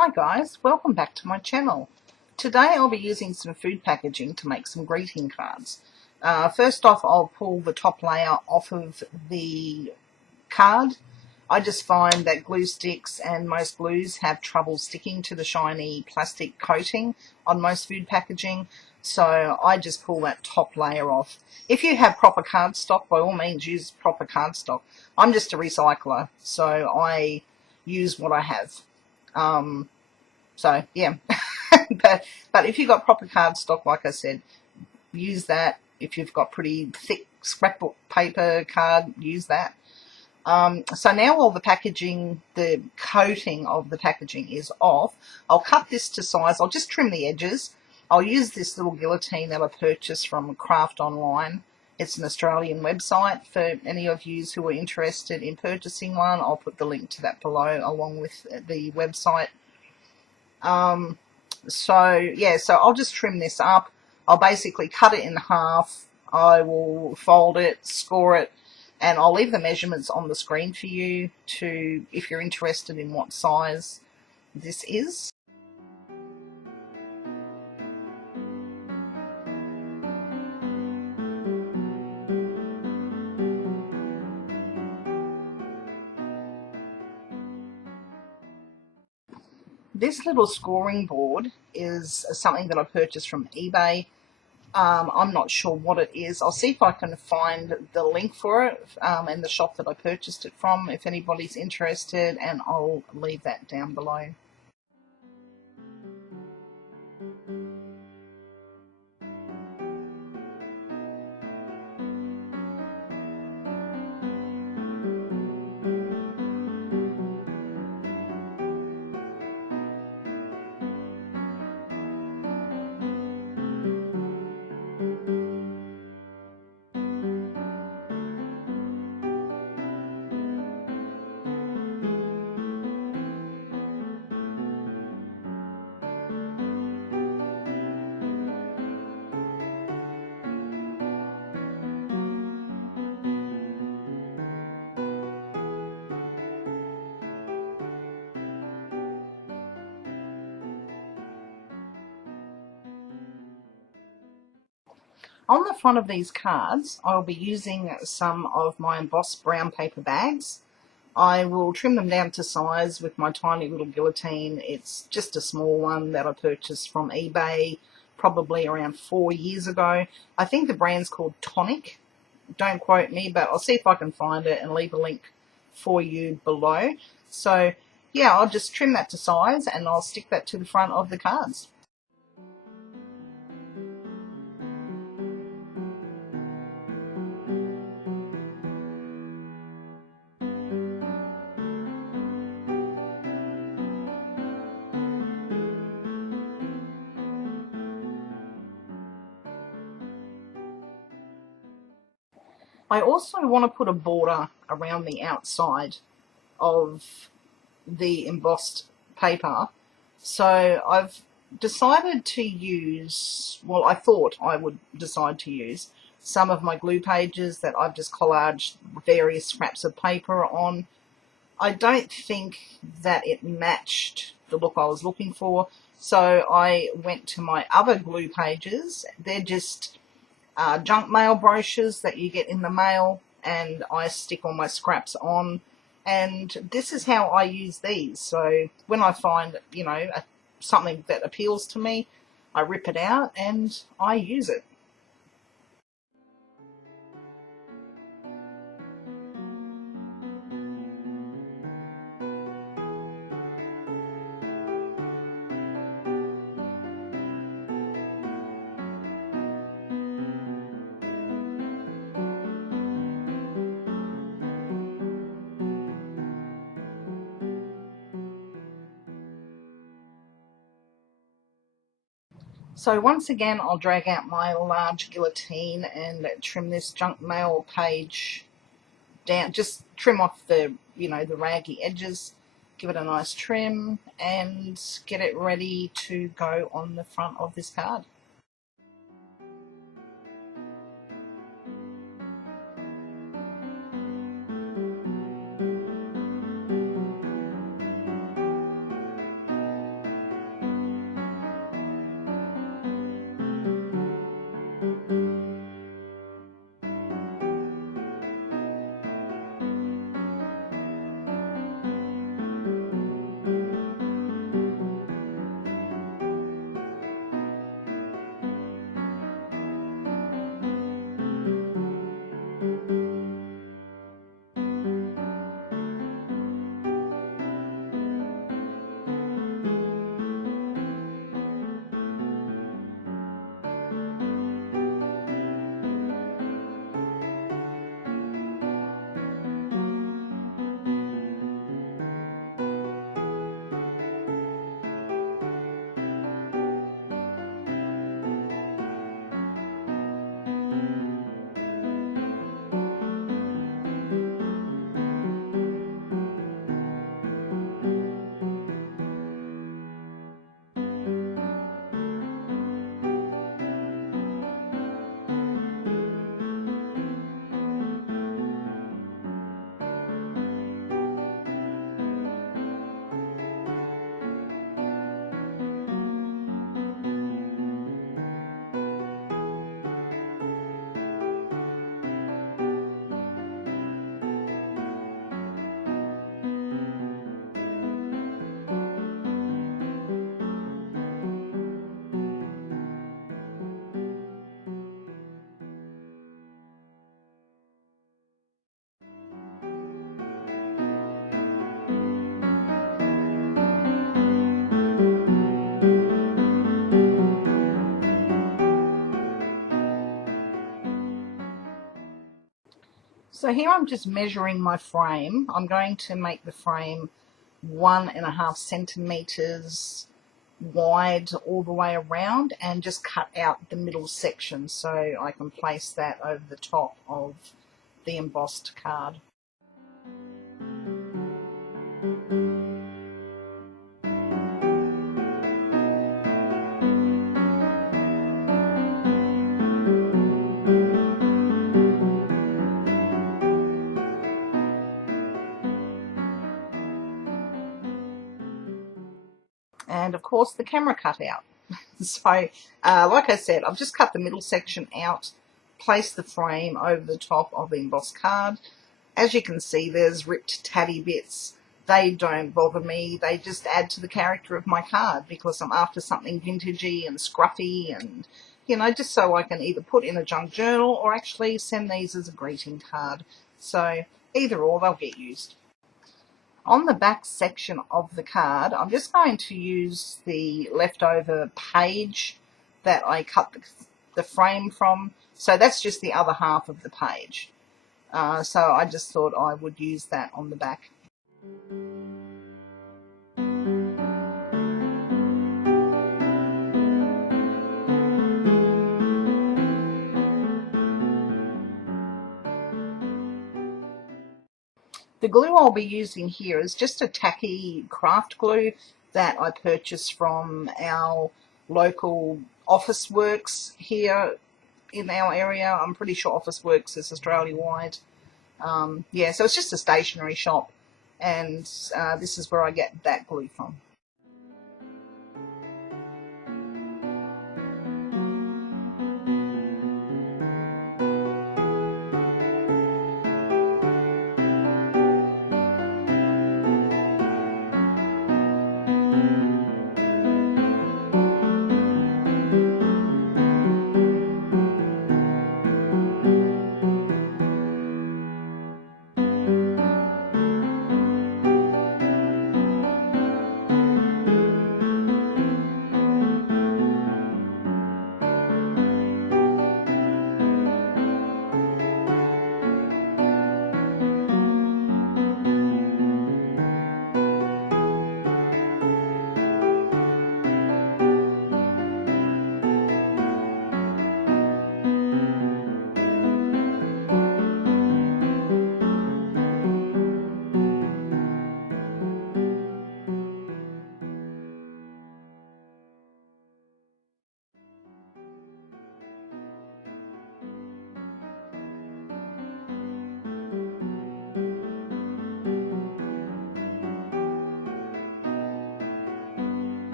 Hi guys, welcome back to my channel. Today I'll be using some food packaging to make some greeting cards. First off, I'll pull the top layer off of the card. I just find that glue sticks and most glues have trouble sticking to the shiny plastic coating on most food packaging, so I just pull that top layer off. If you have proper cardstock, by all means use proper cardstock. I'm just a recycler, so I use what I have. So yeah, but if you've got proper cardstock, like I said, use that. If you've got pretty thick scrapbook paper card, use that. So now all the packaging, the coating of the packaging is off. I'll cut this to size. I'll just trim the edges. I'll use this little guillotine that I purchased from Craft Online. It's an Australian website. For any of you who are interested in purchasing one, I'll put the link to that below along with the website. So I'll just trim this up. I'll basically cut it in half. I will fold it, score it, and I'll leave the measurements on the screen for you to, if you're interested in what size this is. This little scoring board is something that I purchased from eBay. I'm not sure what it is. I'll see if I can find the link for it and the shop that I purchased it from if anybody's interested, and I'll leave that down below. On the front of these cards, I'll be using some of my embossed brown paper bags. I will trim them down to size with my tiny little guillotine. It's just a small one that I purchased from eBay probably around 4 years ago. I think the brand's called Tonic. Don't quote me, but I'll see if I can find it and leave a link for you below. So yeah, I'll just trim that to size and I'll stick that to the front of the cards. I also want to put a border around the outside of the embossed paper, so I've decided to use, well, I thought I would decide to use some of my glue pages that I've just collaged various scraps of paper on. I don't think that it matched the look I was looking for, so I went to my other glue pages. They're just junk mail brochures that you get in the mail, and I stick all my scraps on, and this is how I use these. So when I find, you know, something that appeals to me, I rip it out and I use it. So once again, I'll drag out my large guillotine and trim this junk mail page down. Just trim off the, you know, the raggy edges, give it a nice trim, and get it ready to go on the front of this card. So here I'm just measuring my frame. I'm going to make the frame 1.5 centimeters wide all the way around and just cut out the middle section so I can place that over the top of the embossed card. And of course the camera cut out. So like I said, I've just cut the middle section out, placed the frame over the top of the embossed card. As you can see, there's ripped tatty bits. They don't bother me. They just add to the character of my card because I'm after something vintagey and scruffy and, you know, just so I can either put in a junk journal or actually send these as a greeting card. So either or, they'll get used. On the back section of the card, I'm just going to use the leftover page that I cut the frame from. So that's just the other half of the page. So I just thought I would use that on the back. The glue I'll be using here is just a tacky craft glue that I purchased from our local Office Works here in our area. I'm pretty sure Office Works is Australia-wide. Yeah, so it's just a stationery shop, and this is where I get that glue from.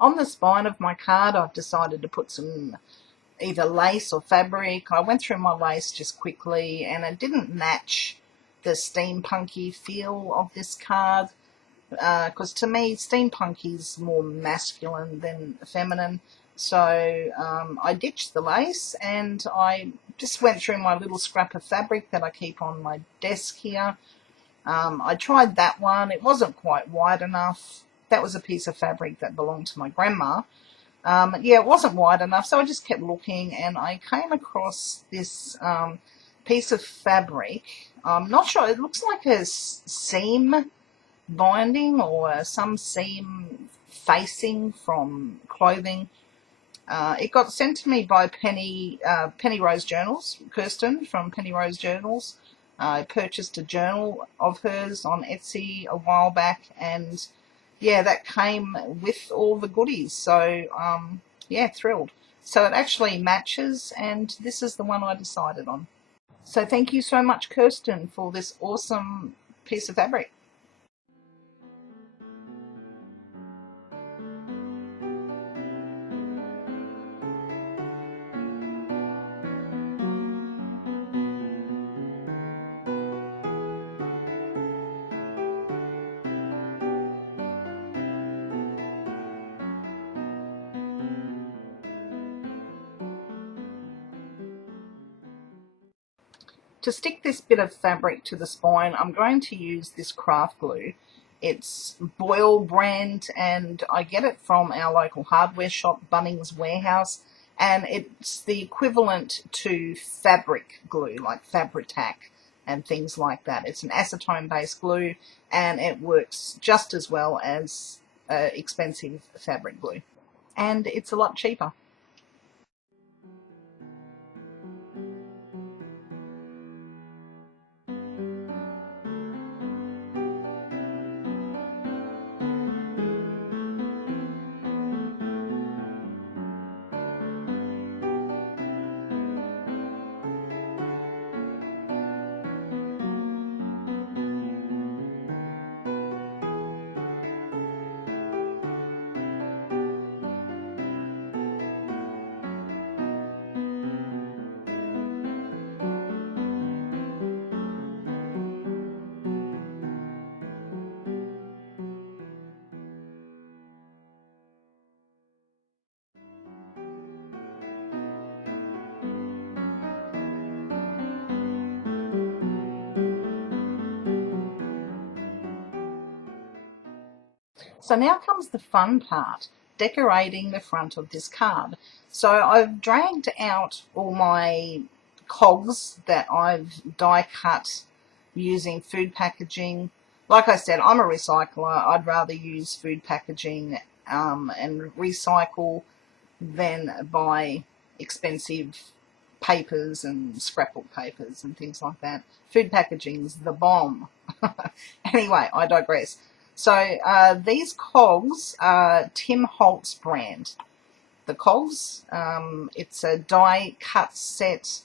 On the spine of my card, I've decided to put some either lace or fabric. I went through my lace just quickly and it didn't match the steampunky feel of this card because to me steampunk is more masculine than feminine. So I ditched the lace and I just went through my little scrap of fabric that I keep on my desk here. I tried that one. It wasn't quite wide enough. That was a piece of fabric that belonged to my grandma. Yeah, it wasn't wide enough, so I just kept looking and I came across this piece of fabric. I'm not sure, it looks like a seam binding or some seam facing from clothing. It got sent to me by Penny Rose Journals, Kirsten from Penny Rose Journals. I purchased a journal of hers on Etsy a while back, and yeah, that came with all the goodies. So yeah, thrilled. So it actually matches, and this is the one I decided on. So thank you so much, Kirsten, for this awesome piece of fabric. To stick this bit of fabric to the spine, I'm going to use this craft glue. It's Boyle brand, and I get it from our local hardware shop, Bunnings Warehouse, and it's the equivalent to fabric glue, like Fabri-Tac and things like that. It's an acetone-based glue, and it works just as well as expensive fabric glue. And it's a lot cheaper. So now comes the fun part, decorating the front of this card. So I've dragged out all my cogs that I've die cut using food packaging. Like I said, I'm a recycler. I'd rather use food packaging and recycle than buy expensive papers and scrapbook papers and things like that. Food packaging's the bomb. Anyway, I digress. So these cogs are Tim Holtz brand. The cogs, it's a die cut set.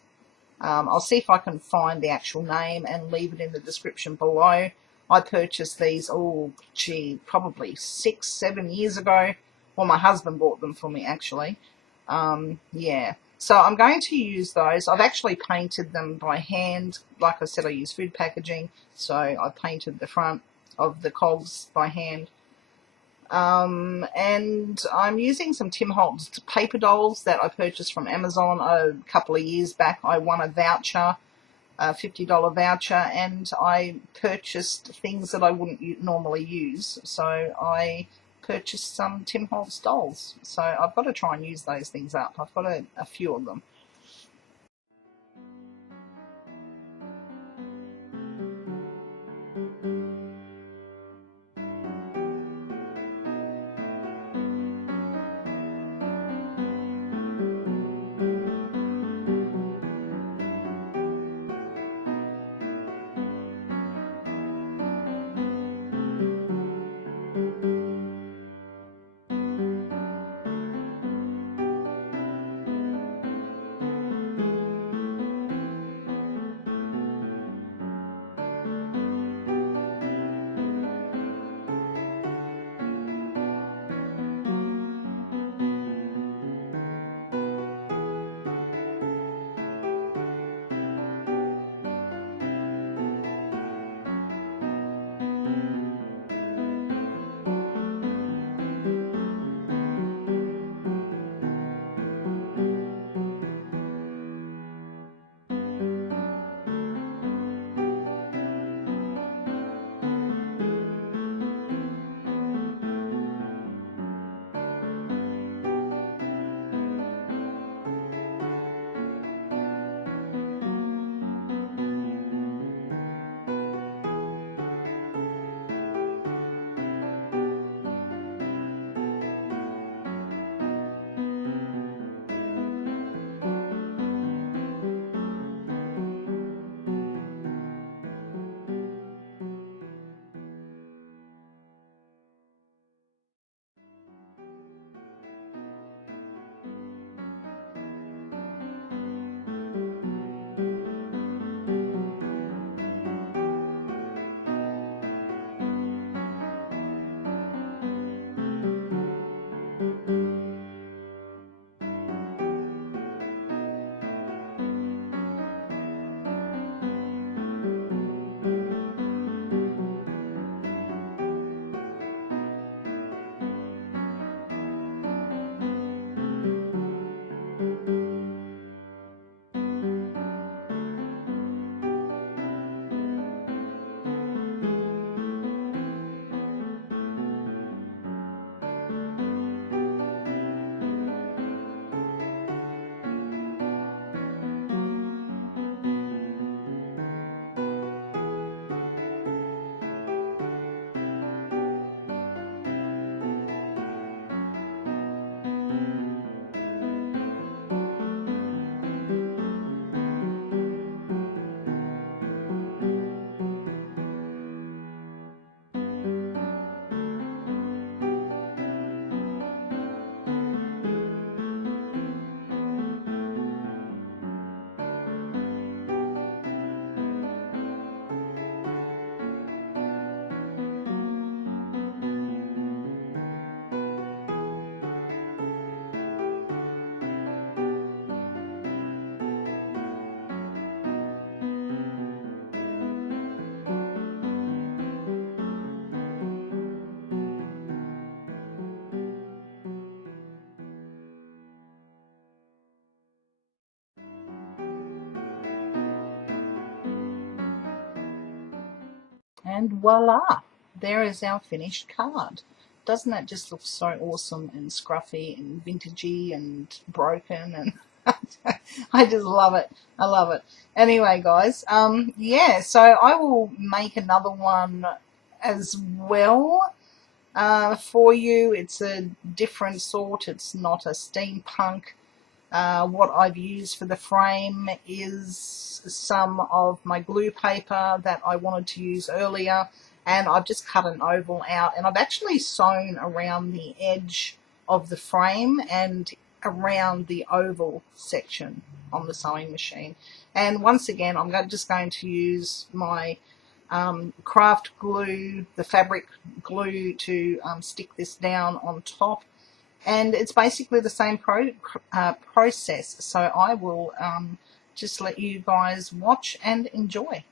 I'll see if I can find the actual name and leave it in the description below. I purchased these, oh gee, probably 6-7 years ago. Well, my husband bought them for me actually. Yeah. So I'm going to use those. I've actually painted them by hand. Like I said, I use food packaging, so I painted the front of the cogs by hand. And I'm using some Tim Holtz paper dolls that I purchased from Amazon a couple of years back. I won a voucher, a $50 voucher, and I purchased things that I wouldn't normally use. So I purchased some Tim Holtz dolls. So I've got to try and use those things up. I've got a few of them. And voila, there is our finished card. Doesn't that just look so awesome and scruffy and vintagey and broken? And I just love it. I love it. Anyway, guys, yeah, so I will make another one as well for you. It's a different sort. It's not a steampunk. What I've used for the frame is some of my glue paper that I wanted to use earlier, and I've just cut an oval out, and I've actually sewn around the edge of the frame and around the oval section on the sewing machine. And once again, I'm just going to use my craft glue, the fabric glue, to stick this down on top. And it's basically the same process, so I will just let you guys watch and enjoy.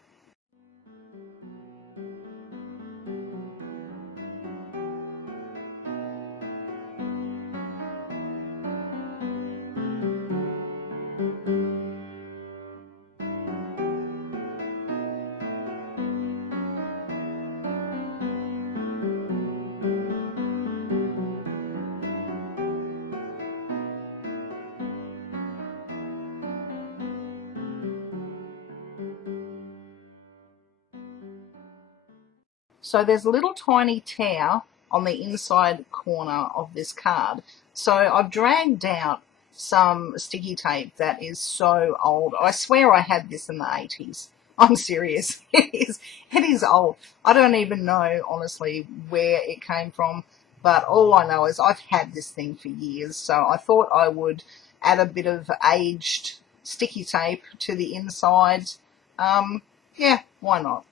So there's a little tiny tear on the inside corner of this card. So I've dragged out some sticky tape that is so old. I swear I had this in the 80s. I'm serious. It is old. I don't even know, honestly, where it came from. But all I know is I've had this thing for years. So I thought I would add a bit of aged sticky tape to the inside. Yeah, why not?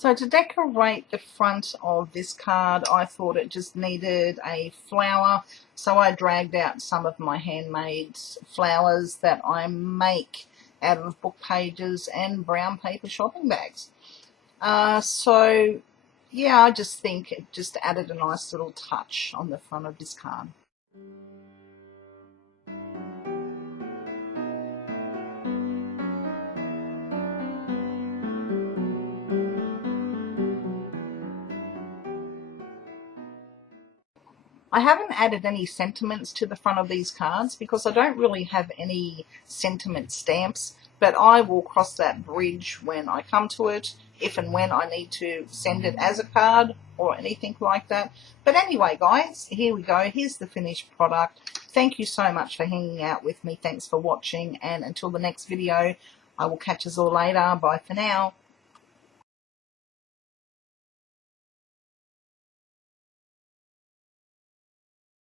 So to decorate the front of this card, I thought it just needed a flower. So I dragged out some of my handmade flowers that I make out of book pages and brown paper shopping bags. So yeah, I just think it just added a nice little touch on the front of this card. I haven't added any sentiments to the front of these cards because I don't really have any sentiment stamps, but I will cross that bridge when I come to it, if and when I need to send it as a card or anything like that. But anyway, guys, here we go. Here's the finished product. Thank you so much for hanging out with me. Thanks for watching, and until the next video, I will catch us all later. Bye for now.